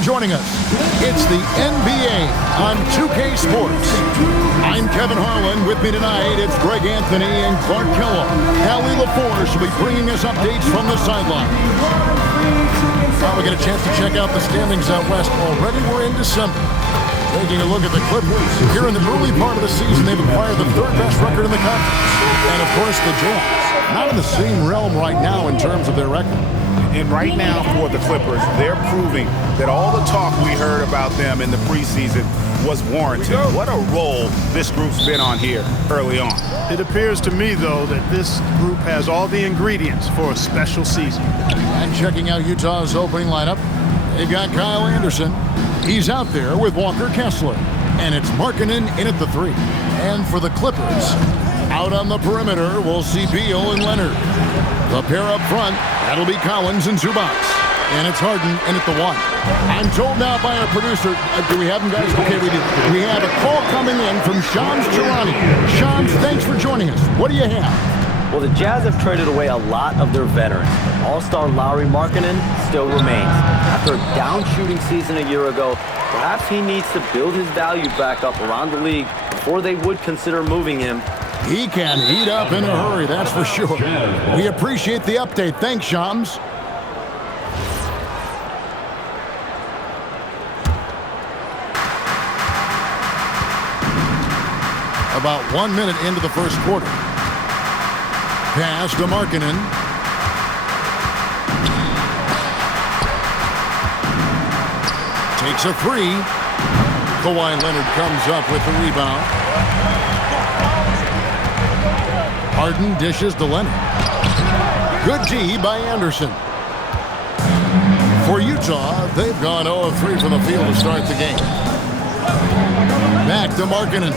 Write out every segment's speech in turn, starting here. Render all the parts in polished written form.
for joining us. It's the NBA on 2K Sports. I'm Kevin Harlan. With me tonight, it's Greg Anthony and Clark Kellogg. Allie LaForce will be bringing us updates from the sideline. Well, we get a chance to check out the standings out west. Already we're in December. Taking a look at the Clippers. Here in the early part of the season, they've acquired the third best record in the conference. And, of course, the Jazz. Not in the same realm right now in terms of their record. And right now for the Clippers, they're proving that all the talk we heard about them in the preseason was warranted. What a role this group's been on here early on. It appears to me, though, that this group has all the ingredients for a special season. And checking out Utah's opening lineup, they've got Kyle Anderson. He's out there with Walker Kessler. And it's Markkanen in at the 3. And for the Clippers, out on the perimeter, we'll see Beal and Leonard. The pair up front, that'll be Collins and Zubac. And it's Harden in at the 1. I'm told now by our producer, do we have him, guys? Okay, we do. We have a call coming in from Shams Charania. Shams, thanks for joining us. What do you have? Well, the Jazz have traded away a lot of their veterans. All-star Lauri Markkanen still remains. After a down-shooting season a year ago, perhaps he needs to build his value back up around the league before they would consider moving him. He can heat up in a hurry, that's for sure. We appreciate the update. Thanks, Shams. About 1 minute into the first quarter. Pass to Markkanen. Takes a 3. Kawhi Leonard comes up with the rebound. Harden dishes to Leonard. Good D by Anderson. For Utah, they've gone 0 of 3 from the field to start the game. Back to Markkanen.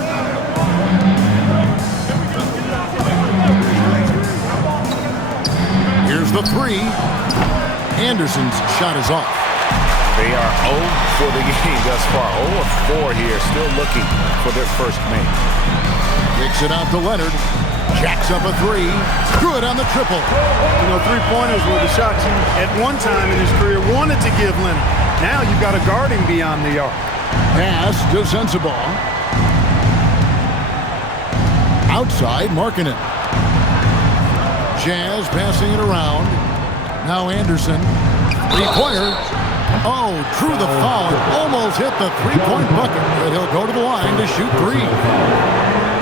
Here's the 3. Anderson's shot is off. They are 0 for the game thus far. 0 of 4 here, still looking for their first make. Kicks it out to Leonard. Jacks up a 3. Good on the triple. You know, three-pointers were the shots he, at one time in his career, wanted to give Leonard. Now you've got to guard him beyond the arc. Pass to Sensabaugh. Outside, Markkanen. Jazz passing it around. Now Anderson. 3-pointer. Oh, drew the foul. Almost hit the 3-point bucket. But he'll go to the line to shoot 3.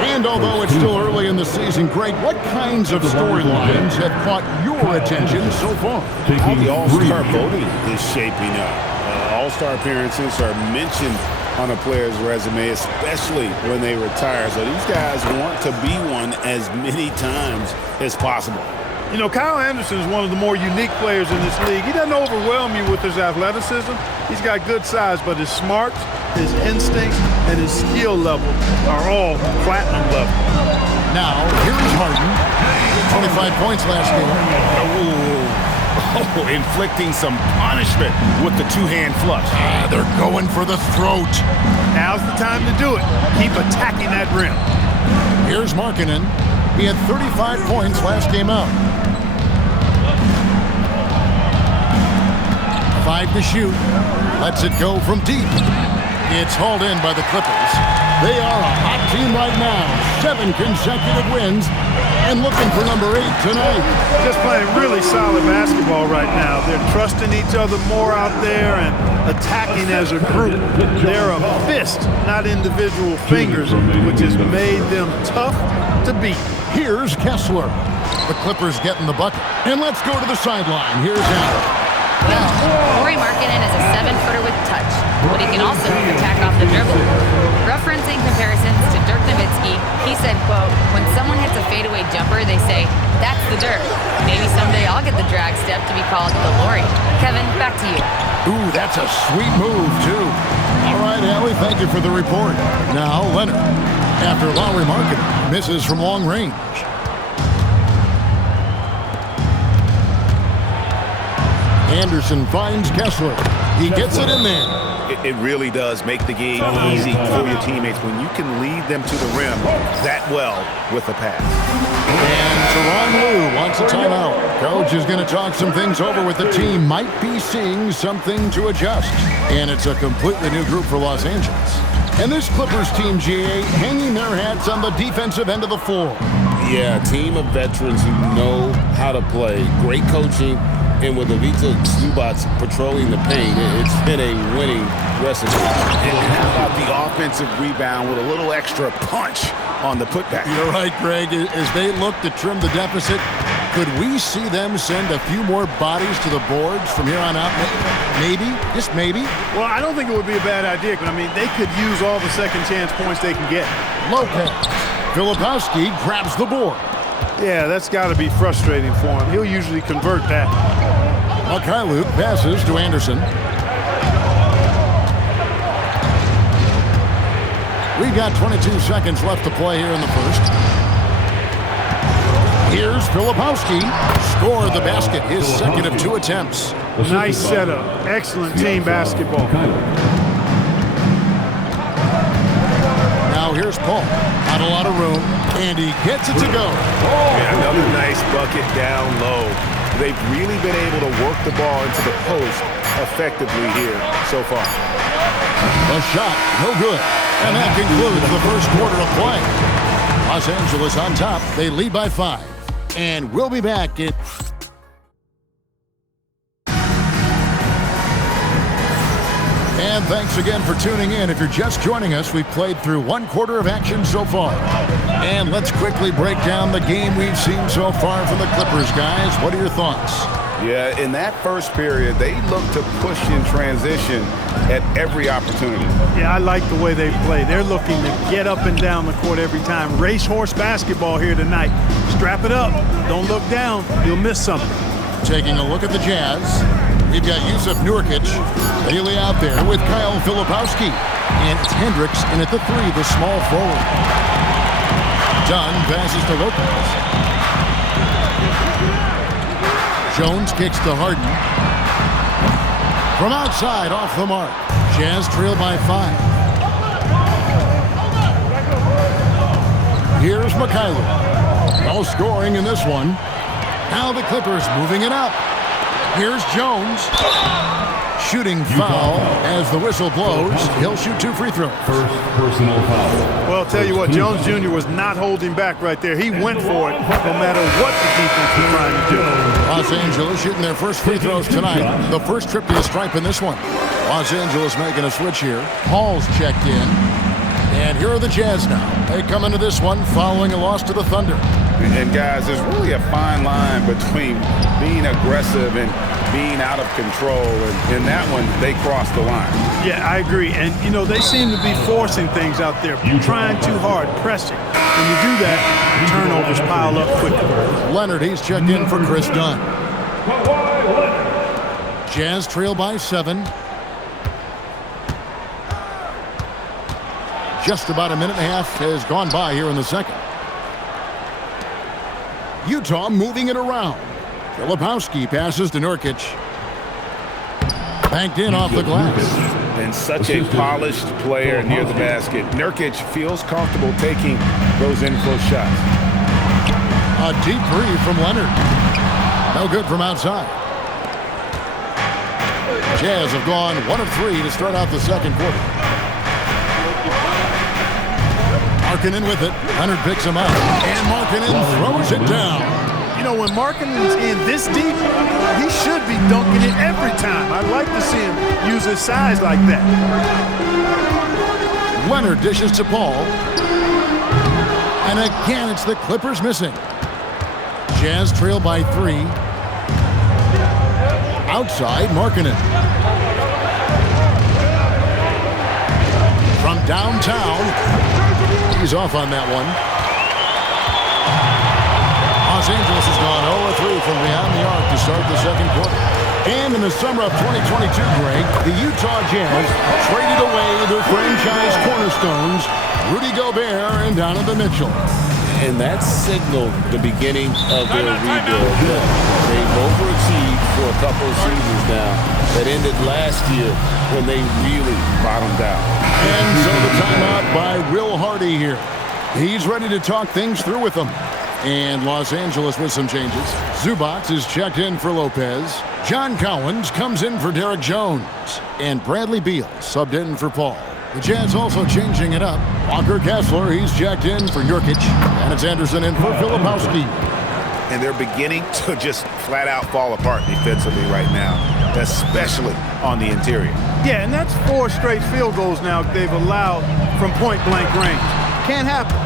And although it's still early in the season, Greg, what kinds of storylines have caught your attention so far? How the All-Star voting is shaping up. All-Star appearances are mentioned on a player's resume, especially when they retire. So these guys want to be one as many times as possible. You know, Kyle Anderson is one of the more unique players in this league. He doesn't overwhelm you with his athleticism. He's got good size, but his smarts, his instincts, and his skill level are all platinum level. Now, here's Harden. 25 points last game. Oh, inflicting some punishment with the two-hand flush. They're going for the throat. Now's the time to do it. Keep attacking that rim. Here's Markkanen. He had 35 points last game out. 5 to shoot. Lets it go from deep. It's hauled in by the Clippers. They are a hot team right now. 7 consecutive wins. And looking for number 8 tonight. Just playing really solid basketball right now. They're trusting each other more out there and attacking as a group. They're a fist, not individual fingers, which has made them tough to beat. Here's Kessler. The Clippers getting the bucket. And let's go to the sideline. Here's Allen. Lauri Markkanen is a 7-footer with touch, but he can also attack off the dribble. Referencing comparisons to Dirk Nowitzki, he said, quote, "When someone hits a fadeaway jumper, they say, that's the Dirk. Maybe someday I'll get the drag step to be called the Lauri." Kevin, back to you. Ooh, that's a sweet move, too. All right, Allie, thank you for the report. Now, Leonard. After Lauri Markkanen misses from long range. Anderson finds Kessler. He gets it in there. It really does make the game easy for your teammates when you can lead them to the rim that well with a pass. And Tyronn Lue wants a timeout. Coach is going to talk some things over with the team. Might be seeing something to adjust. And it's a completely new group for Los Angeles. And this Clippers team, GA, hanging their hats on the defensive end of the floor. Yeah, a team of veterans who know how to play. Great coaching. And with Ivica Zubac patrolling the paint, it's been a winning recipe. And how about the offensive rebound with a little extra punch on the putback? You're right, Greg. As they look to trim the deficit, could we see them send a few more bodies to the boards from here on out? Maybe, just maybe. Well, I don't think it would be a bad idea. I mean, they could use all the second chance points they can get. Lopez. Filipowski grabs the board. Yeah, that's got to be frustrating for him. He'll usually convert that. Mykhailiuk passes to Anderson. We've got 22 seconds left to play here in the first. Here's Filipowski. Scored the basket, his second of 2 attempts. Nice setup. Excellent team basketball. Now here's Paul. Not a lot of room, and he gets it to go. Yeah, another nice bucket down low. They've really been able to work the ball into the post effectively here so far. The shot, no good. And that concludes the first quarter of play. Los Angeles on top. They lead by 5. And we'll be back in... And thanks again for tuning in. If you're just joining us, we've played through 1 quarter of action so far. And let's quickly break down the game we've seen so far from the Clippers, guys. What are your thoughts? Yeah, in that first period, they looked to push in transition at every opportunity. Yeah, I like the way they play. They're looking to get up and down the court every time. Racehorse basketball here tonight. Strap it up. Don't look down. You'll miss something. Taking a look at the Jazz, we've got Jusuf Nurkic daily out there with Kyle Filipowski. And it's Hendricks in at the 3, the small forward. Dunn passes to Lopez. Jones kicks to Harden. From outside, off the mark. Jazz trail by 5. Here's Mykhailiuk. No scoring in this one. Now the Clippers moving it up. Here's Jones. Shooting foul as the whistle blows. He'll shoot 2 free throws. First personal foul. Well, I'll tell you what, Jones Jr. was not holding back right there. He went for it no matter what the defense was trying to do. Los Angeles shooting their first free throws tonight. The first trip to the stripe in this one. Los Angeles making a switch here. Paul's checked in. And here are the Jazz now. They come into this one following a loss to the Thunder. And guys, there's really a fine line between being aggressive and being out of control. And in that one, they crossed the line. Yeah, I agree. And, you know, they seem to be forcing things out there. Trying too hard, pressing. When you do that, turnovers pile up quickly. Leonard, he's checked in for Chris Dunn. Jazz trail by 7. Just about a minute and a half has gone by here in the second. Utah moving it around. Filipowski passes to Nurkic. Banked in off the glass. And such a polished player near the basket. Nurkic feels comfortable taking those in-close shots. A deep 3 from Leonard. No good from outside. Jazz have gone 1 of 3 to start out the second quarter. Markkanen with it. Leonard picks him up. And Markkanen throws it down. You know, when Markkanen's in this deep, he should be dunking it every time. I'd like to see him use his size like that. Leonard dishes to Paul. And again, it's the Clippers missing. Jazz trail by 3. Outside, Markkanen. From downtown, he's off on that one. Los Angeles has gone 0-3 from behind the arc to start the second quarter. And in the summer of 2022, Greg, the Utah Jazz traded away their franchise cornerstones, Rudy Gobert and Donovan Mitchell. And that signaled the beginning of their rebuild. They've overachieved for a couple of seasons now. That ended last year when they really bottomed out. And so the timeout by Will Hardy here. He's ready to talk things through with them. And Los Angeles with some changes. Zubac is checked in for Lopez. John Collins comes in for Derek Jones. And Bradley Beal subbed in for Paul. The Jazz also changing it up. Walker Kessler, he's checked in for Nurkic. And it's Anderson in for Filipowski. And they're beginning to just flat out fall apart defensively right now, especially on the interior. Yeah, and that's 4 straight field goals now they've allowed from point-blank range. Can't happen.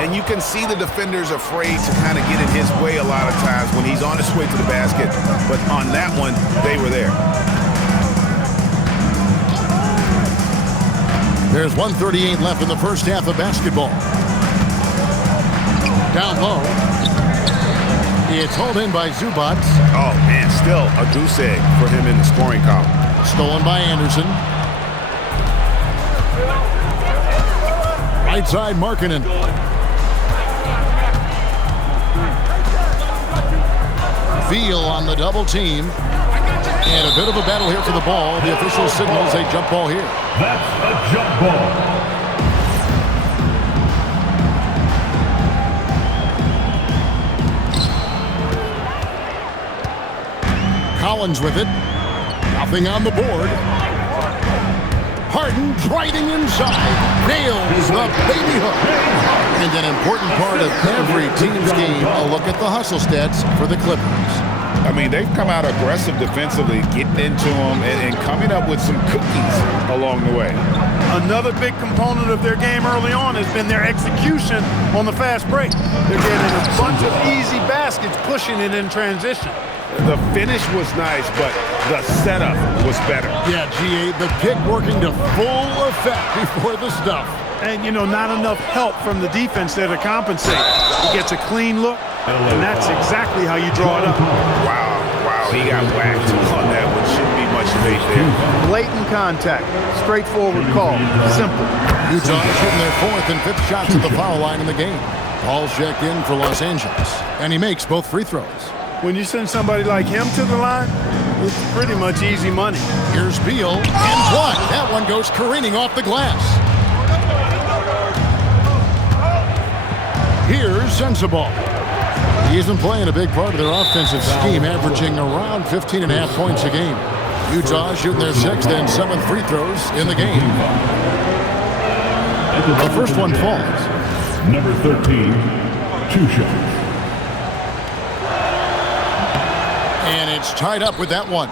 And you can see the defenders afraid to kind of get in his way a lot of times when he's on his way to the basket. But on that one, they were there. There's 1:38 left in the first half of basketball. Down low. It's hauled in by Zubac. Oh, man, still a goose egg for him in the scoring column. Stolen by Anderson. Right side, Markkanen. Beal on the double team. And a bit of a battle here for the ball. The official signals a jump ball here. That's a jump ball. Collins with it. Nothing on the board. Harden driving inside. Nails the baby hook. And an important part of every team's game, a look at the hustle stats for the Clippers. I mean, they've come out aggressive defensively, getting into them and coming up with some cookies along the way. Another big component of their game early on has been their execution on the fast break. They're getting a bunch of easy baskets, pushing it in transition. The finish was nice, but the setup was better. Yeah, GA, the pick working to full effect before the stuff. And, you know, not enough help from the defense there to compensate. He gets a clean look, and that's exactly how you draw it up. Wow, he got whacked on that one. Shouldn't be much faith there. Blatant contact, straightforward call, simple. Utah shooting their 4th and 5th shots at the foul line in the game. Paul's checked in for Los Angeles, and he makes both free throws. When you send somebody like him to the line, it's pretty much easy money. Here's Beal, and one. That one goes careening off the glass. Here's Sensabaugh. He isn't playing a big part of their offensive scheme, averaging around 15.5 points a game. Utah shooting their 6th and 7th free throws in the game. The first one falls. Number 13, 2 shots. And it's tied up with that one.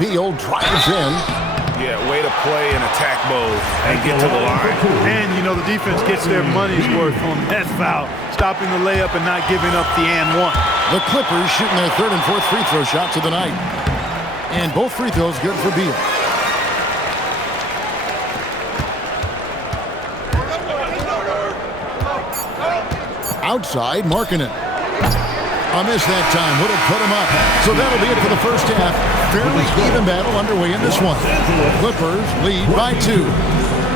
Beal drives in. Yeah, way to play in attack mode and get to the line. And, you know, the defense gets their money's worth on that foul, stopping the layup and not giving up the and one. The Clippers shooting their 3rd and 4th free throw shots of the night. And both free throws good for Beal. Outside, Markkanen. A miss that time would have put him up. So that'll be it for the first half. Fairly even battle underway in this one. Clippers lead by 2.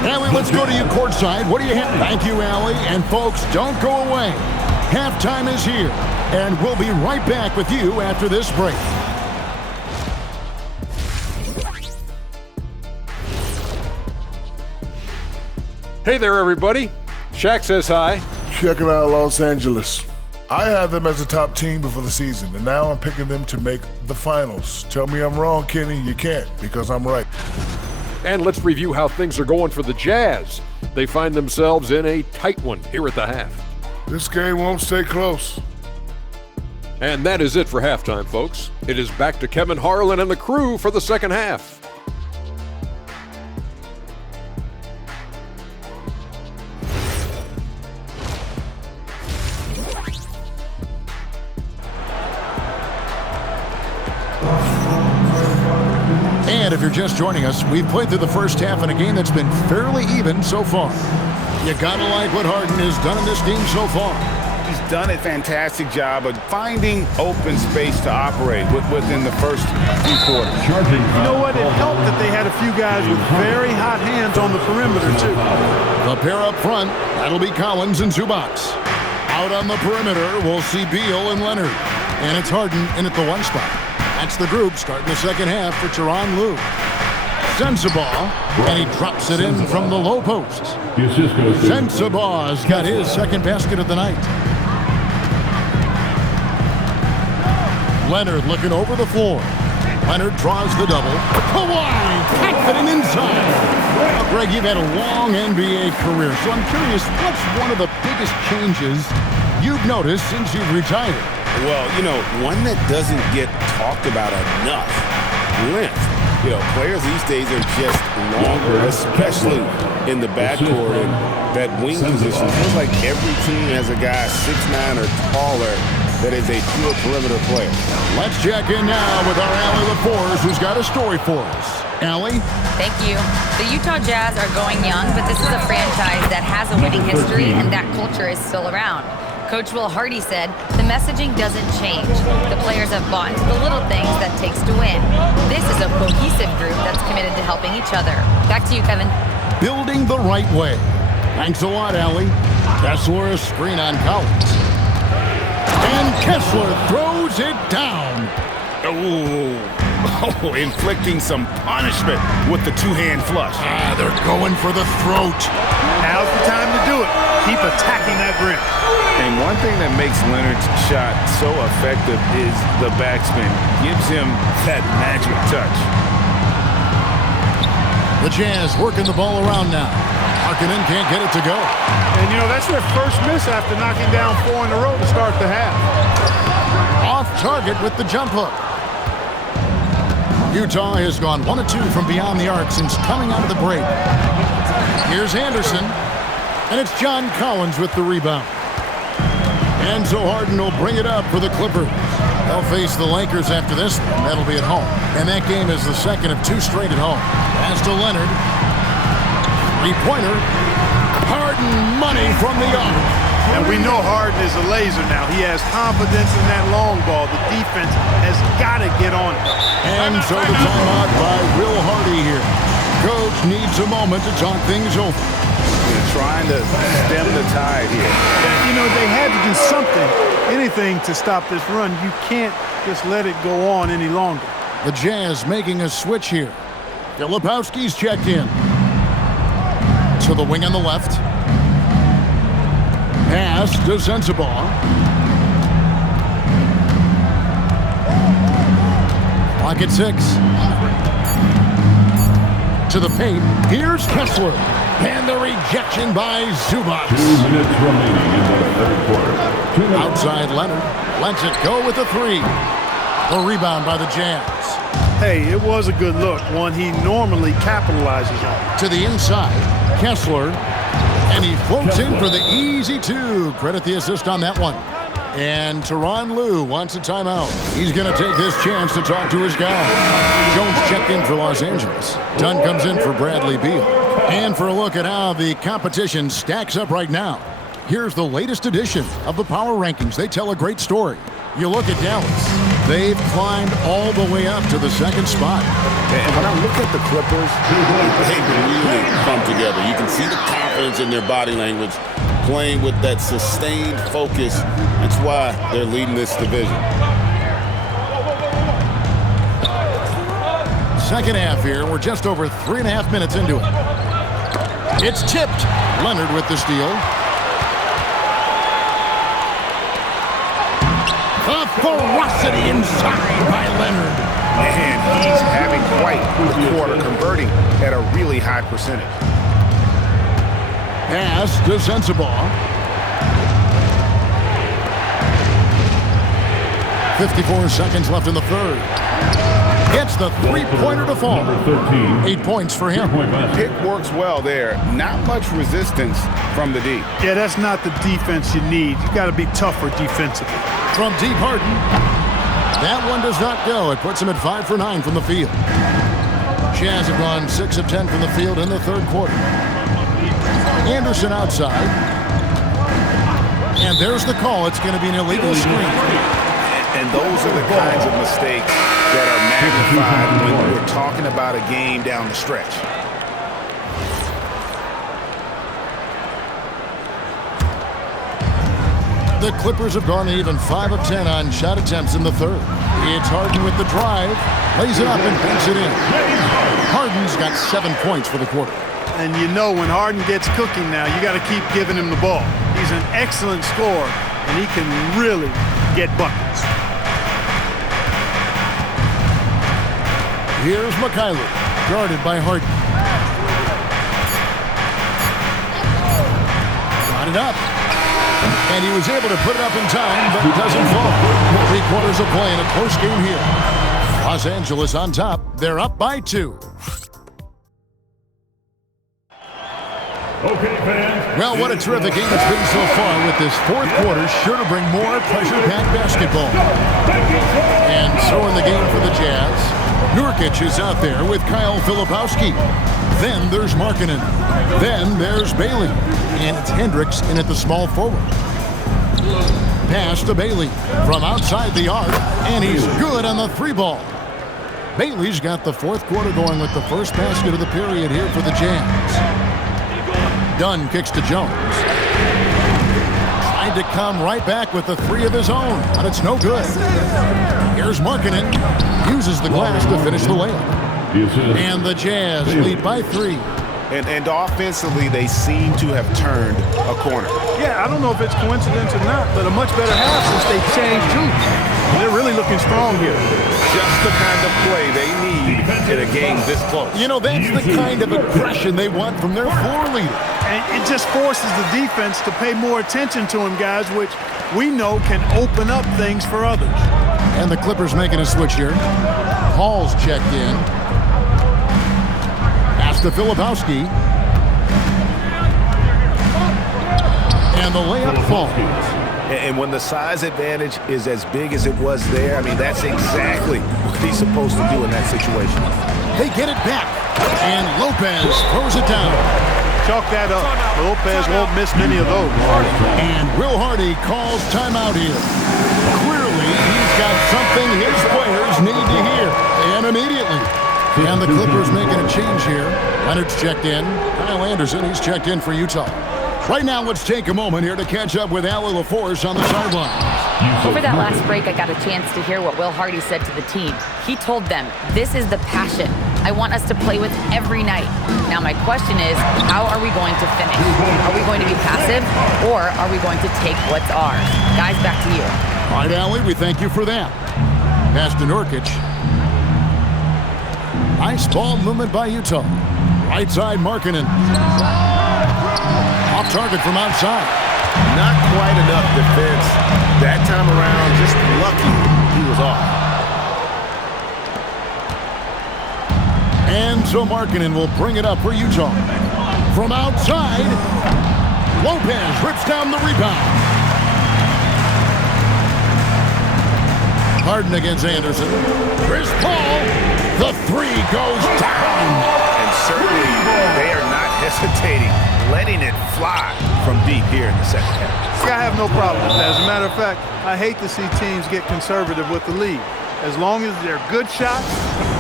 Allie, let's go to you courtside. What do you have? Thank you, Allie. And folks, don't go away. Halftime is here. And we'll be right back with you after this break. Hey there, everybody. Shaq says hi. Checking out Los Angeles. I had them as a top team before the season, and now I'm picking them to make the finals. Tell me I'm wrong, Kenny. You can't, because I'm right. And let's review how things are going for the Jazz. They find themselves in a tight one here at the half. This game won't stay close. And that is it for halftime, folks. It is back to Kevin Harlan and the crew for the second half. And if you're just joining us, we've played through the first half in a game that's been fairly even so far. You gotta like what Harden has done in this game so far. He's done a fantastic job of finding open space to operate within the first few quarters. Charging You know what? It helped that they had a few guys with very hot hands on the perimeter, too. The pair up front, that'll be Collins and Zubac. Out on the perimeter, we'll see Beal and Leonard. And it's Harden in at the 1 spot. That's the group starting the second half for Tyronn Lue. Sensabaugh, and he drops it in from the low post. Sensabaugh's got his second basket of the night. Leonard looking over the floor. Leonard draws the double. Kawhi, confident inside. Now, Greg, you've had a long NBA career, so I'm curious, what's one of the biggest changes you've noticed since you've retired? Well, you know, one that doesn't get talked about enough, length. You know, players these days are just longer, especially in the backcourt and that wing position. It feels like every team has a guy 6'9" or taller that is a pure perimeter player. Let's check in now with our Allie LaForce, who's got a story for us. Allie? Thank you. The Utah Jazz are going young, but this is a franchise that has a winning history, and that culture is still around. Coach Will Hardy said, the messaging doesn't change. The players have bought into the little things that takes to win. This is a cohesive group that's committed to helping each other. Back to you, Kevin. Building the right way. Thanks a lot, Allie. Kessler, a screen on Collins. And Kessler throws it down. Oh, inflicting some punishment with the two-hand flush. They're going for the throat. Now's the time to do it. Keep attacking that rim. And one thing that makes Leonard's shot so effective is the backspin. Gives him that magic touch. The Jazz working the ball around now. Markkanen can't get it to go. And, you know, that's their first miss after knocking down 4 in a row to start the half. Off target with the jump hook. Utah has gone 1 of 2 from beyond the arc since coming out of the break. Here's Anderson. And it's John Collins with the rebound. Enzo Harden will bring it up for the Clippers. They'll face the Lakers after this one. That'll be at home. And that game is the second of 2 straight at home. Pass to Leonard. Three-pointer. Harden money from the arc. And we know Harden is a laser now. He has confidence in that long ball. The defense has got to get on it. And so the timeout by Will Hardy here. Coach needs a moment to talk things over. They're trying to stem the tide here. You know, they had to do something, anything to stop this run. You can't just let it go on any longer. The Jazz making a switch here. Filipowski's checked in. To the wing on the left. Pass to Sensabaugh. Clock at 6. To the paint. Here's Kessler. And the rejection by Zubac. 2 minutes remaining in the third quarter. Outside Leonard. Lets it go with the 3. The rebound by the Jazz. Hey, it was a good look, one he normally capitalizes on. To the inside. Kessler. And he floats in for the easy 2. Credit the assist on that one. And Tyronn Lue wants a timeout. He's going to take this chance to talk to his guy. Jones checked in for Los Angeles. Dunn comes in for Bradley Beal. And for a look at how the competition stacks up right now, here's the latest edition of the Power Rankings. They tell a great story. You look at Dallas. They've climbed all the way up to the 2nd spot. And when I look at the Clippers, they really come together. You can see the confidence in their body language, playing with that sustained focus. That's why they're leading this division. Second half here. We're just over 3.5 minutes into it. It's tipped. Leonard with the steal. The ferocity inside by Leonard. And he's having quite the quarter, converting at a really high percentage. Pass to Sensabaugh. 54 seconds left in the third. Gets the 3-pointer to fall. Number 13. 8 points for him. Pick works well there. Not much resistance from the D. Yeah, that's not the defense you need. You got to be tougher defensively. From deep Harden. That one does not go. It puts him at 5 for 9 from the field. Jazz have gone 6 of 10 from the field in the third quarter. Anderson outside. And there's the call. It's going to be an illegal screen. And those are the kinds of mistakes that are magnified when we're talking about a game down the stretch. The Clippers have gone even 5 of 10 on shot attempts in the third. It's Harden with the drive, lays it up and banks it in. Harden's got 7 points for the quarter. And you know when Harden gets cooking now, you got to keep giving him the ball. He's an excellent scorer, and he can really get buckets. Here's Mikhailuk, guarded by Harden. Got it up. And he was able to put it up in time, but it doesn't fall. 3 quarters of play in a close game here. Los Angeles on top. They're up by 2. Okay, fans. Well, what a terrific game it's been so far, with this fourth quarter sure to bring more pressure-packed basketball. And so in the game for the Jazz, Nurkic is out there with Kyle Filipowski. Then there's Markkanen. Then there's Bailey. And it's Hendricks in at the small forward. Pass to Bailey from outside the arc, and he's good on the 3-ball. Bailey's got the fourth quarter going with the first basket of the period here for the Jazz. Dunn kicks to Jones. Tried to come right back with the 3 of his own, but it's no good. Here's Markkanen. Uses the glass to finish the layup. And the Jazz lead by 3. And offensively, they seem to have turned a corner. Yeah, I don't know if it's coincidence or not, but a much better half since they changed tools. They're really looking strong here. Just the kind of play they need in a game this close. You know, that's the kind of aggression they want from their floor leader. And it just forces the defense to pay more attention to him, guys, which we know can open up things for others. And the Clippers making a switch here. Hall's checked in. Pass to Filipowski. And the layup falls. And when the size advantage is as big as it was there, I mean, that's exactly what he's supposed to do in that situation. They get it back. And Lopez throws it down. Chalk that up. Lopez won't miss many of those. And Will Hardy calls timeout here. Clearly, he's got something his players need to hear. And immediately. And the Clippers making a change here. Leonard's checked in. Kyle Anderson, he's checked in for Utah. Right now, let's take a moment here to catch up with Allie LaForce on the sideline. Over that last break, I got a chance to hear what Will Hardy said to the team. He told them, "This is the passion I want us to play with every night." Now, my question is, how are we going to finish? Are we going to be passive, or are we going to take what's ours? Guys, back to you. All right, Allie, we thank you for that. Pass to Nurkic. Nice ball movement by Utah. Right side, Markkanen. Off target from outside. Not quite enough defense that time around. Just lucky he was off. And so Markkanen will bring it up for Utah. From outside, Lopez rips down the rebound. Harden against Anderson. Chris Paul, the 3 goes down. And certainly they are not hesitating, letting it fly from deep here in the second half. See, I have no problem with that. As a matter of fact, I hate to see teams get conservative with the lead. As long as they're good shots,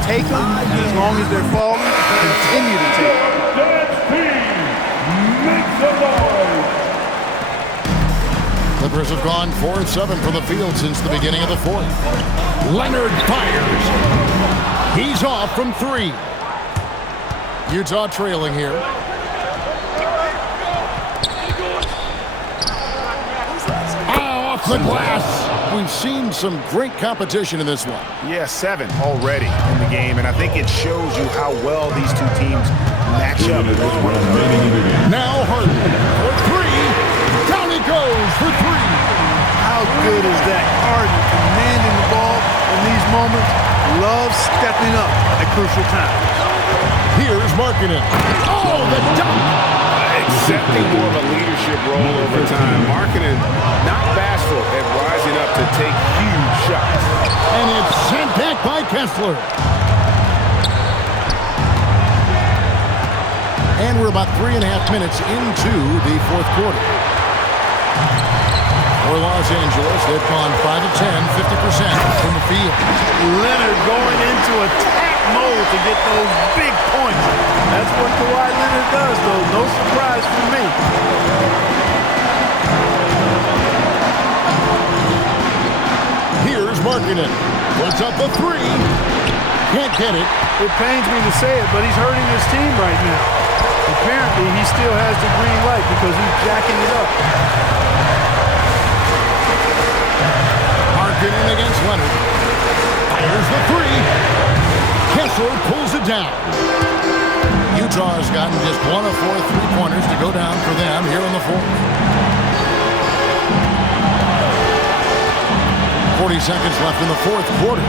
take them. And as long as they're falling, continue to take them. Clippers have gone 4-7 from the field since the beginning of the fourth. Leonard fires. He's off from 3. Utah trailing here. Off the glass. We've seen some great competition in this one. Yeah, 7 already in the game, and I think it shows you how well these two teams match up with one another. Now Harden for 3. Down he goes for 3. How good is that? Harden commanding the ball in these moments. Love stepping up at crucial times. Here's Markkanen. Oh, the dunk! Accepting more of a leadership role over time. Markkanen not bashful at rising up to take huge shots. And it's sent back by Kessler. And we're about 3.5 minutes into the fourth quarter. For Los Angeles, they've gone 5 of 10, 50% from the field. Leonard going into attack mode to get those big points. That's what Kawhi Leonard does, though. No surprise for me. Here's Markkanen. Puts up a three. Can't get it. It pains me to say it, but he's hurting his team right now. Apparently, he still has the green light because he's jacking it up. Markkanen against Leonard. Fires the three. Kessler pulls it down. Utah has gotten just 1 of 4 3-pointers to go down for them here in the fourth. 40 seconds left in the fourth quarter.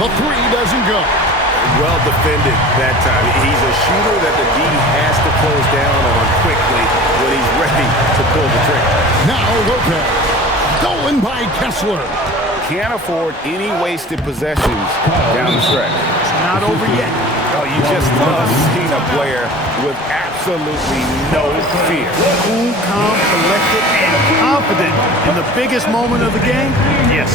The three doesn't go. Well defended that time. He's a shooter that the D has to close down on quickly when he's ready to pull the trigger. Now Lopez. Stolen by Kessler. Can't afford any wasted possessions down the stretch. It's not over yet. Oh, you just love seeing a player with absolutely no fear. Cool, calm, collected, and confident in the biggest moment of the game? Yes.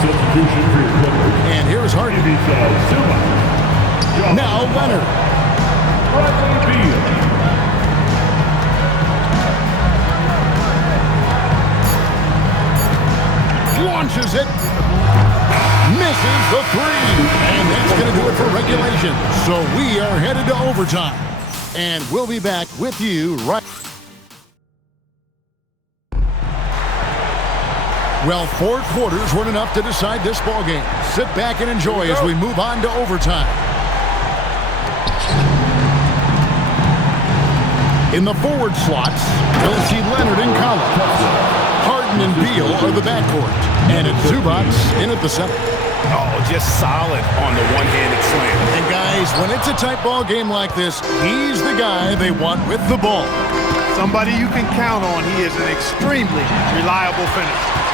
Substitution for your Clippers. And here's Harden. Now Leonard. Bradley Beal. Launches it. Misses the three. And that's going to do it for regulation. So we are headed to overtime. And we'll be back with you right. Well, 4 quarters weren't enough to decide this ballgame. Sit back and enjoy as we move on to overtime. In the forward slots, we'll see Leonard and Collins. Harden and Beal are the backcourt. And it's Zubac in at the center. Oh, just solid on the one-handed slam. And guys, when it's a tight ball game like this, he's the guy they want with the ball. Somebody you can count on. He is an extremely reliable finisher.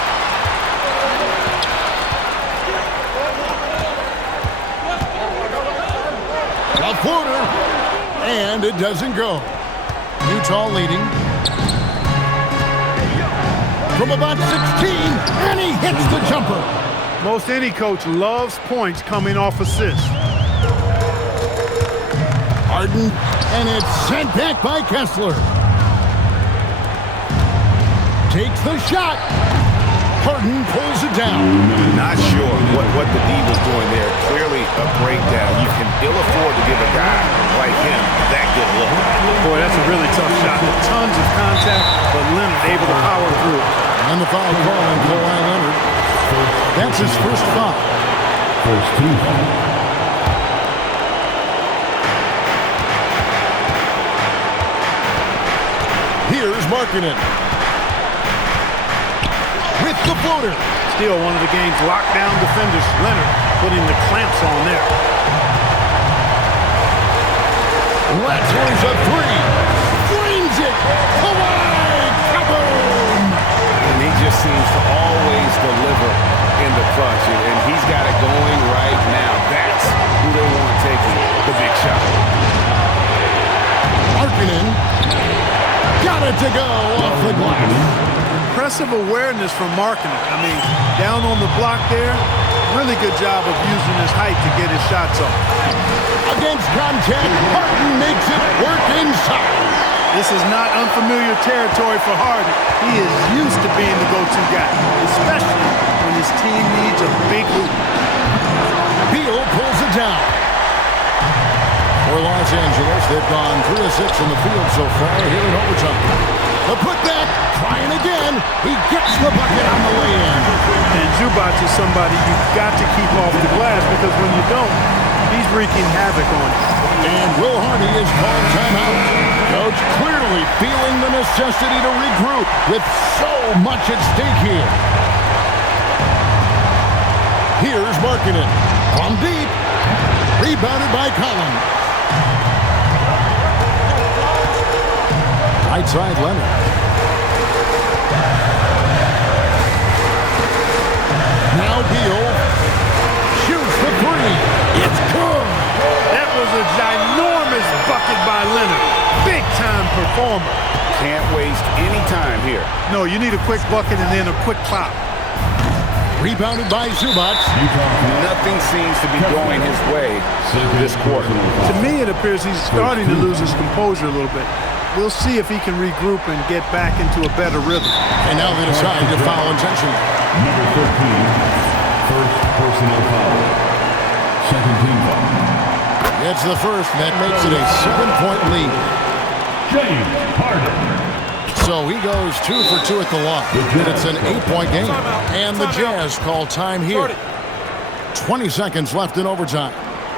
A floater, and it doesn't go. Utah leading from about 16, and he hits the jumper. Most any coach loves points coming off assists. Harden, and it's sent back by Kessler. Takes the shot. Harden pulls it down. Not sure what the D was doing there. Clearly a breakdown. You can ill afford to give a guy like him that good look. Boy, that's a really tough shot. Tons of contact, but Leonard able to power through. And the foul call on Kawhi Leonard. That's his first foul. First team. Here's Markkanen. With the floater. Still one of the game's lockdown defenders. Leonard putting the clamps on there. Latzer's a three. Flames it. Kawhi. Kaboom. And he just seems to always deliver in the clutch. And he's got it going right now. That's who they want taking the big shot. Markkanen. Got it to go off the glass. Impressive awareness from Markkanen. I mean, down on the block there, really good job of using his height to get his shots off. Against contact, Harden makes it work inside. This is not unfamiliar territory for Harden. He is used to being the go-to guy, especially when his team needs a big hoop. Beal pulls it down. For Los Angeles, they've gone 3 of 6 from the field so far here in overtime. The putback, trying again. He gets the bucket on the way-in. And Zubac is somebody you've got to keep off the glass because when you don't, he's wreaking havoc on you. And Will Hardy is called timeout. Coach clearly feeling the necessity to regroup with so much at stake here. Here's Markkanen from deep. Rebounded by Collins. Right side Leonard. Now Beal shoots the three. It's good. That was a ginormous bucket by Leonard. Big time performer. Can't waste any time here. No, you need a quick bucket and then a quick pop. Rebounded by Zubac. Nothing seems to be going his way this quarter. To me, it appears he's starting to lose his composure a little bit. We'll see if he can regroup and get back into a better rhythm. And now they decide to foul intentionally. Number 13, first personal foul. Second team foul. It's the first, and that makes it a 7-point lead. James Harden. So he goes 2 for 2 at the line, and it's an 8-point game. And the Jazz call time here. 20 seconds left in overtime.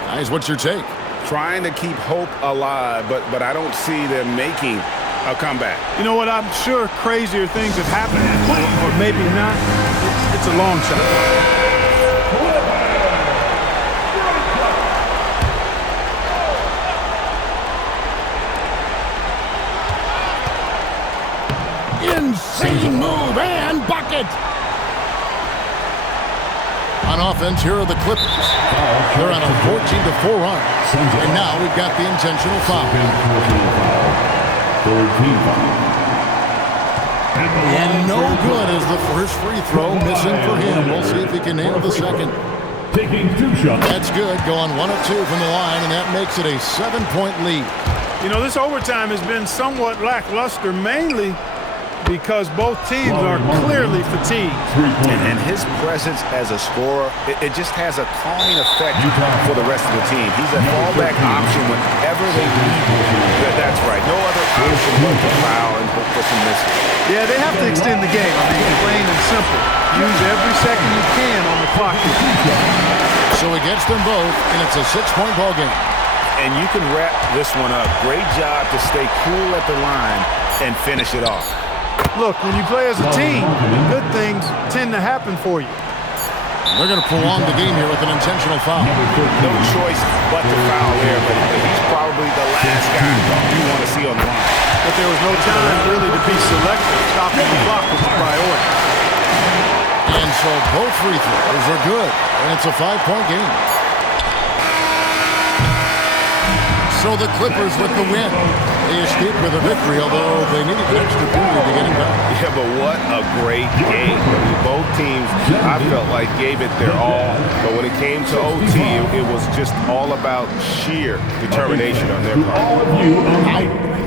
Guys, what's your take? Trying to keep hope alive, but I don't see them making a comeback. You know what? I'm sure crazier things have happened, or maybe not. It's a long shot. Insane move and bucket. On offense, here are the Clippers. They're on a 14-4 run. And now we've got the intentional foul. Third team foul. And no good as the first free throw missing for him. We'll see if he can nail the second. Taking 2 shots. That's good, going 1 of 2 from the line, and that makes it a 7-point lead. You know, this overtime has been somewhat lackluster, mainly because both teams are clearly fatigued. And his presence as a scorer, it just has a calming effect for the rest of the team. He's a fallback option whenever they need him. That's right. No other option but to foul and hope for some misses. Yeah, they have to extend the game. I mean, plain and simple. Use every second you can on the clock. So he gets them both, and it's a 6-point ball game. And you can wrap this one up. Great job to stay cool at the line and finish it off. Look, when you play as a team, good things tend to happen for you. They're going to prolong the game here with an intentional foul. No choice but to foul there, but he's probably the last guy you want to see on the line. But there was no time really to be selective. Stopping the clock was a priority. And so both free throws are good, and it's a 5-point game. So the Clippers with the win. They escaped with a victory, although they needed an extra period to get it back. Yeah, but what a great game. I mean, both teams, I felt like, gave it their all. But when it came to OT, it was just all about sheer determination on their part.